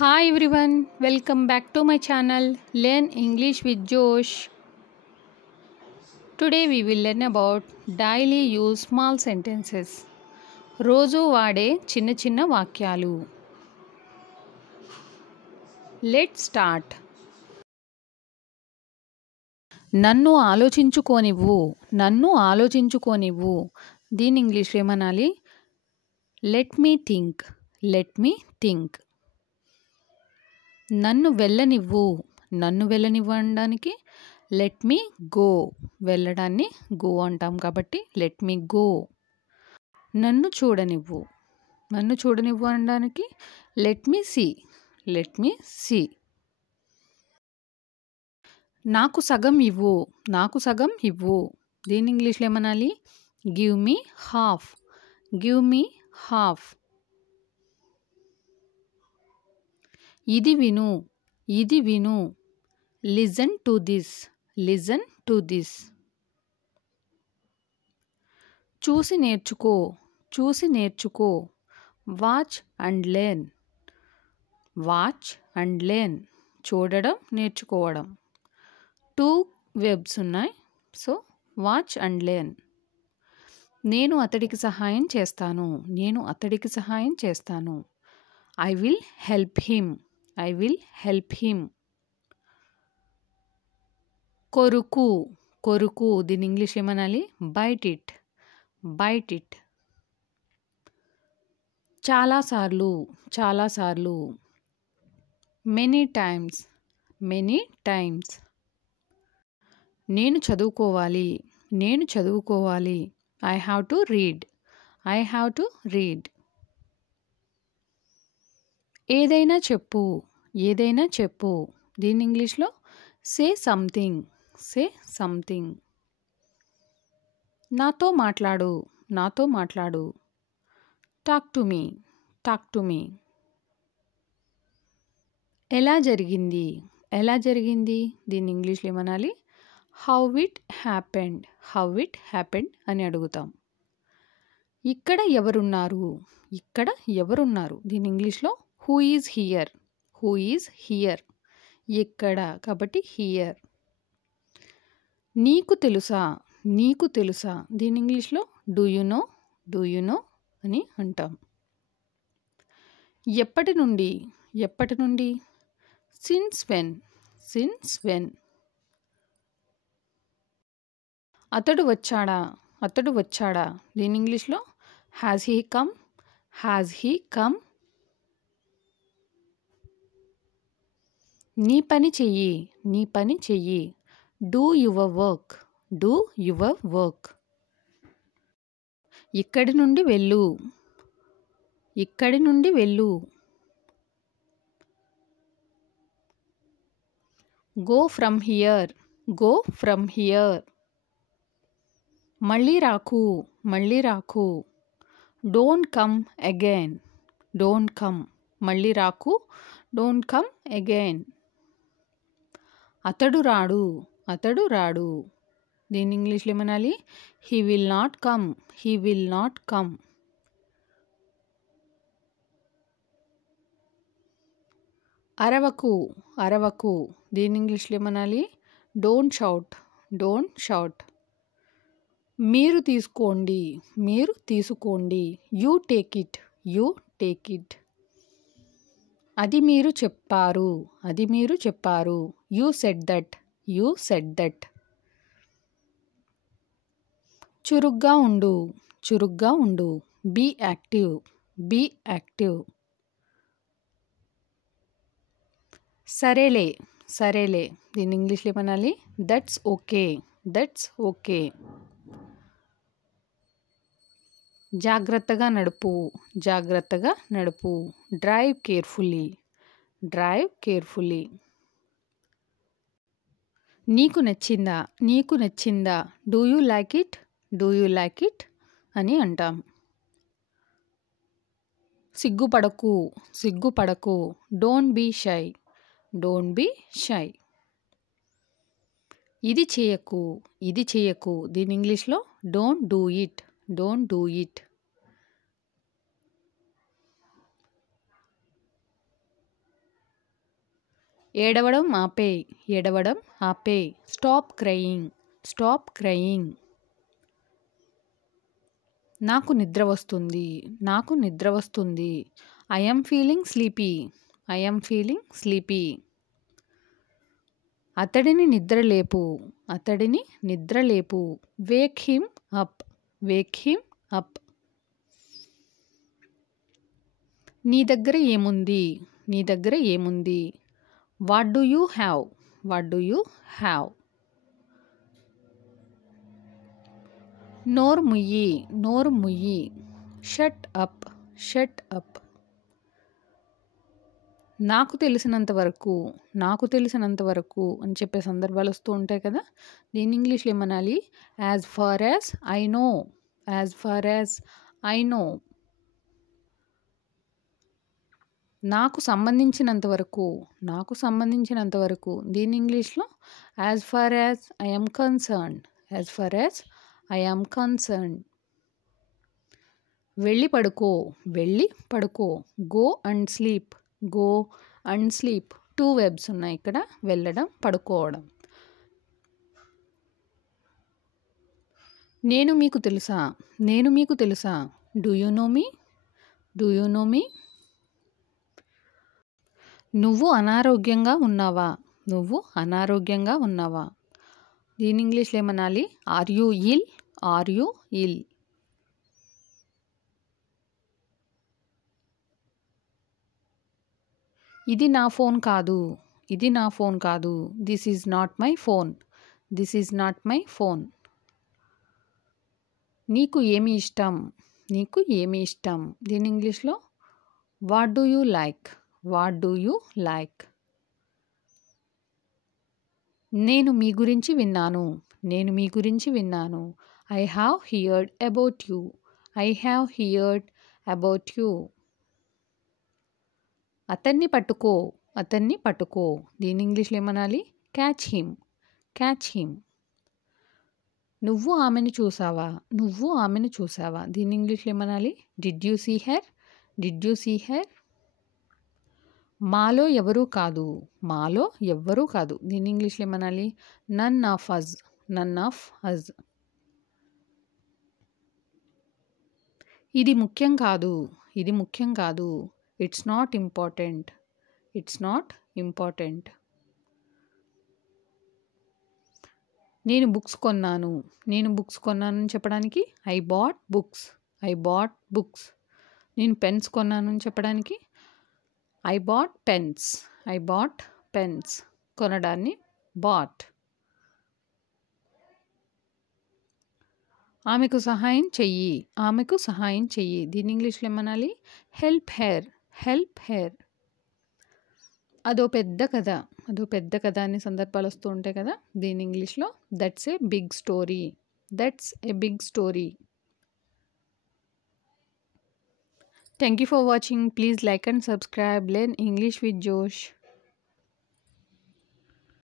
Hi everyone, welcome back to my channel Learn English with Josh. Today we will learn about daily use small sentences. రోజు వాడే చిన్న చిన్న వాక్యాలు. Let's start. నన్ను ఆలోచించుకోనివ్వు. దీని ఇంగ్లీష్లో ఏమనాలి? Let me think. నన్ను వెళ్ళనివ్వు అనడానికి లెట్ మీ గో, వెళ్ళడాన్ని గో అంటాం కాబట్టి లెట్ మీ గో. నన్ను చూడనివ్వు అనడానికి లెట్ మీ సీ. నాకు సగం ఇవ్వు దీని ఇంగ్లీష్లో ఏమనాలి? Give me half. ఇది విను లిజన్ టు దిస్. చూసి నేర్చుకో వాచ్ అండ్ లెర్న్, చూడడం నేర్చుకోవడం. 2 verbs ఉన్నాయి, సో వాచ్ అండ్ లెర్న్. నేను అతడికి సహాయం చేస్తాను. I will help him. కొరుకు దీని ఇంగ్లీష్ ఏమనాలి? Bite it. చాలాసార్లు మెనీ టైమ్స్. నేను చదువుకోవాలి. I have to read. ఏదైనా చెప్పు దీని ఇంగ్లీష్లో సే సంథింగ్. నాతో మాట్లాడు టాక్ టు మీ. ఎలా జరిగింది దీని ఇంగ్లీష్లో ఏమనాలి? హౌ ఇట్ హ్యాపెండ్ అని అడుగుతాం. ఇక్కడ ఎవరున్నారు దీని ఇంగ్లీష్లో హూ ఈజ్ హియర్. ఎక్కడ కాబట్టి హియర్. నీకు తెలుసా దీని ఇంగ్లీష్లో డూ యు నో అని అంటాం. ఎప్పటి నుండి సిన్స్ వెన్. అతడు వచ్చాడా దీని ఇంగ్లీష్లో హ్యాజ్ హీ కమ్. నీ పని చెయ్యి డూ యువర్ వర్క్. ఇక్కడి నుండి వెళ్ళు. Go from here. మళ్ళీ రాకు. డోంట్ కమ్ మళ్ళీ రాకు. Don't come again. అతడు రాడు దీని ఇంగ్లీష్లో ఏమనాలి? He will not come. అరవకు దీని ఇంగ్లీష్లో ఏమనాలి? Don't shout. మీరు తీసుకోండి యూ టేక్ ఇట్. అది మీరు చెప్పారు యూ సెడ్ దట్. చురుగ్గా ఉండు బీ యాక్టివ్. సరేలే దీని ఇంగ్లీష్లో ఏమనాలి? That's okay. జాగ్రత్తగా నడుపు డ్రైవ్ కేర్ఫుల్లీ. నీకు నచ్చిందా డూ యూ లైక్ ఇట్ అని అంటాం. సిగ్గుపడకు డోంట్ బీ షై. ఇది చేయకు దీని ఇంగ్లీష్లో డోంట్ డూ ఇట్. ఏడవడం ఆపేయ్, ఏడవడం ఆపేయ్. Stop crying, stop crying. నాకు నిద్ర వస్తుంది, నాకు నిద్ర వస్తుంది. I am feeling sleepy, I am feeling sleepy. అతడిని నిద్రలేపు, అతడిని నిద్రలేపు. Wake him up, wake him up. నీ దగ్గర ఏముంది, నీ దగ్గర ఏముంది. What do you have, what do you have. నోరు ముయ్యి, నోరు ముయ్యి. Shut up, shut up. నాకు తెలిసినంత వరకు, నాకు తెలిసినంత వరకు అని చెప్పే సందర్భాలు వస్తూ ఉంటాయి కదా. దీని ఇంగ్లీష్లో ఏమనాలి? As far as I know, as far as I know. నాకు సంబంధించినంత వరకు, నాకు సంబంధించినంత వరకు. దీని ఇంగ్లీష్లో as far as I am concerned, as far as I am concerned. వెళ్ళి పడుకో, వెళ్ళి పడుకో. Go and sleep, go and sleep. 2 verbs ఉన్నాయి ఇక్కడ, వెళ్ళడం, పడుకోవడం. నేను మీకు తెలుసా, నేను మీకు తెలుసా. Do you know me, do you know me. నువ్వు అనారోగ్యంగా ఉన్నావా, నువ్వు అనారోగ్యంగా ఉన్నావా. దీని ఇంగ్లీష్లో ఏమనాలి? Are you ill, are you ill. ఇది నా ఫోన్ కాదు, ఇది నా ఫోన్ కాదు. This is not my phone, this is not my phone. నీకు ఏమి ఇష్టం, నీకు ఏమి ఇష్టం. దీని ఇంగ్లీష్లో what do you like, what do you like. నేను మీ గురించి విన్నాను, నేను మీ గురించి విన్నాను. I have heard about you, I have heard about you. అతన్ని పట్టుకో, అతన్ని పట్టుకో. దీని ఇంగ్లీష్లో ఏమనాలి? Catch him, catch him. నువ్వు ఆమెను చూసావా, నువ్వు ఆమెను చూసావా. దీని ఇంగ్లీష్లో ఏమనాలి? Did you see her, did you see her. మాలో ఎవరూ కాదు, మాలో ఎవ్వరూ కాదు. దీని ఇంగ్లీష్లో ఏమనాలి? None of us, none of us. ఇది ముఖ్యం కాదు, ఇది ముఖ్యం కాదు. It's not important, it's not important. నేను బుక్స్ కొన్నాను, నేను బుక్స్ కొన్నాను అని చెప్పడానికి I bought books, I bought books. నేను పెన్స్ కొన్నాను అని చెప్పడానికి I bought pens, I bought pens. కొనడాన్ని బాట్. ఆమెకు సహాయం చెయ్యి, ఆమెకు సహాయం చెయ్యి. దీని ఇంగ్లీష్లో ఏమనాలి? Help her, help her. అదో పెద్ద కథ, అదో పెద్ద కథ అనే సందర్భాలు వస్తూ ఉంటాయి కదా. దీని ఇంగ్లీష్లో that's a big story, that's a big story. Thank you for watching. Please like and subscribe. Learn English with Josh.